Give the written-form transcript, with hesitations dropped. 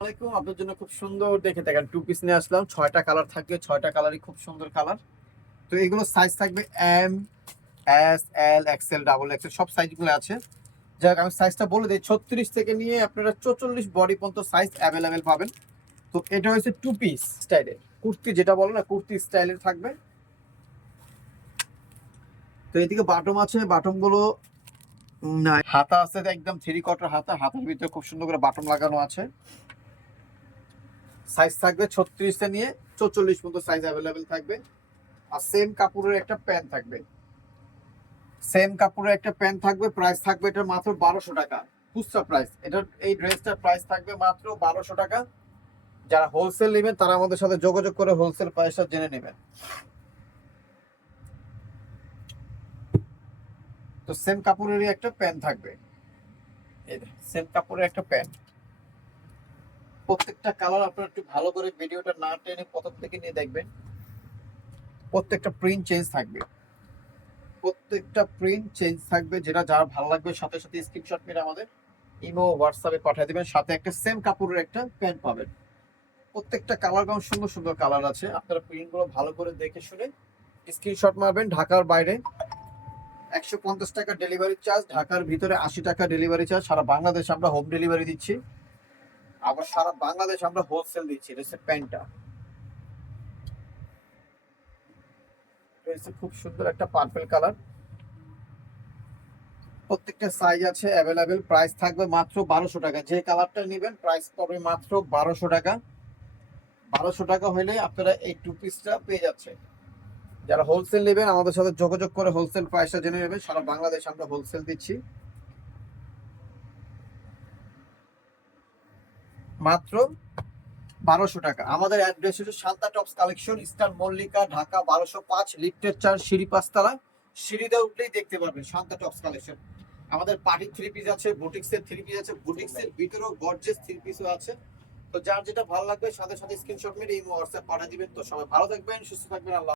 আসসালামাইকুম। আপনার জন্য খুব সুন্দর দেখে দেখেন টু পিস নিয়ে আসলাম। 6টা কালার থাকবে, 6টা কালারই খুব সুন্দর কালার। তো এগুলো সাইজ থাকবে এম, এস, এল, এক্সেল, ডাবল এক্সেল সব সাইজগুলো আছে। যাক আমি সাইজটা বলে দিই, 36 থেকে নিয়ে আপনারা 44 বডি পর্যন্ত সাইজ অ্যাভেলেবেল পাবেন। তো এটা হচ্ছে টু পিস স্টাইলের কুর্তি, যেটা বলে না কুর্তি স্টাইলের থাকবে। তো এদিকে বাটম আছে, বাটম গুলো না হাতা আছে, একদম থ্রি কোয়ার্টার হাতা, হাতার ভিতরে খুব সুন্দর করে বাটম লাগানো আছে। সাইজ থাকবে 36 থেকে নিয়ে 44 পর্যন্ত সাইজ অ্যাভেলেবেল থাকবে। আর সেম কাপড়ের একটা প্যান্ট থাকবে, সেম কাপড়ের একটা প্যান্ট থাকবে। প্রাইস থাকবে এটা মাত্র 1200 টাকা খুচরা প্রাইস। এটার এই ড্রেসটার প্রাইস থাকবে মাত্র 1200 টাকা। যারা হোলসেল নেবেন তারা আমাদের সাথে যোগাযোগ করে হোলসেল প্রাইসটা জেনে নেবেন। তো সেম কাপড়েরই একটা প্যান্ট থাকবে, এই সেম কাপড়ের একটা প্যান্ট। প্রত্যেকটা কালার আপনারা একটু ভালো করে ভিডিওটা না টেনে প্রথম থেকে নিয়ে দেখবেন। প্রত্যেকটা প্রিন্ট চেঞ্জ থাকবে, প্রত্যেকটা প্রিন্ট চেঞ্জ থাকবে। যেটা যার ভালো লাগবে সাথে সাথে স্ক্রিনশট মেরে আমাদের ইমো হোয়াটসঅ্যাপে পাঠিয়ে দিবেন। সাথে একটা সেম কাপড়ের একটা প্যান্ট পাবেন। প্রত্যেকটা কালার গাউন সুন্দর সুন্দর কালার আছে। আপনারা প্রিন্টগুলো ভালো করে দেখে শুনে স্ক্রিনশট মারবেন। ঢাকার বাইরে 150 টাকা ডেলিভারি চার্জ, ঢাকার ভিতরে 80 টাকা ডেলিভারি চার্জ। সারা বাংলাদেশ আমরা হোম ডেলিভারি দিচ্ছি, আবার সারা বাংলাদেশ আমরা হোলসেল দিচ্ছি। এটা হচ্ছে প্যান্টটা, এটা হচ্ছে খুব সুন্দর একটা পার্পল কালার। প্রত্যেকটা সাইজ আছে অ্যাভেলেবেল। প্রাইস থাকবে মাত্র 1200 টাকা। যে কালারটা নেবেন প্রাইস পড়বে মাত্র 1200 টাকা। 1200 টাকা হলে আপনারা এই টু পিসটা পেয়ে যাচ্ছেন। যারা হোলসেল নেবেন আমাদের সাথে যোগাযোগ করে হোলসেল প্রাইসটা জেনে নেবেন। সারা বাংলাদেশ আমরা হোলসেল দিচ্ছি মাত্র 1200 টাকা। আমাদের অ্যাড্রেস হচ্ছে Shanta tops collection, eastern Mallika, Dhaka 1205, লিফটের 4, সিঁড়ি 5 তলা। সিঁড়িতে উঠলেই দেখতে পারবেন শান্তা টপস কালেকশন। আমাদের পার্টি থ্রি পিস আছে, বুটিক্সের থ্রি পিস আছে, বুটিক্সের ভিতরেও গর্জিয়াস থ্রি পিসও আছে। তো যার যেটা ভালো লাগবে সাথে সাথে স্ক্রিনশট মেরে এই হোয়াটসঅ্যাপ পাঠিয়ে দিবেন। তো সবাই ভালো থাকবেন, সুস্থ থাকবেন, আল্লাহ।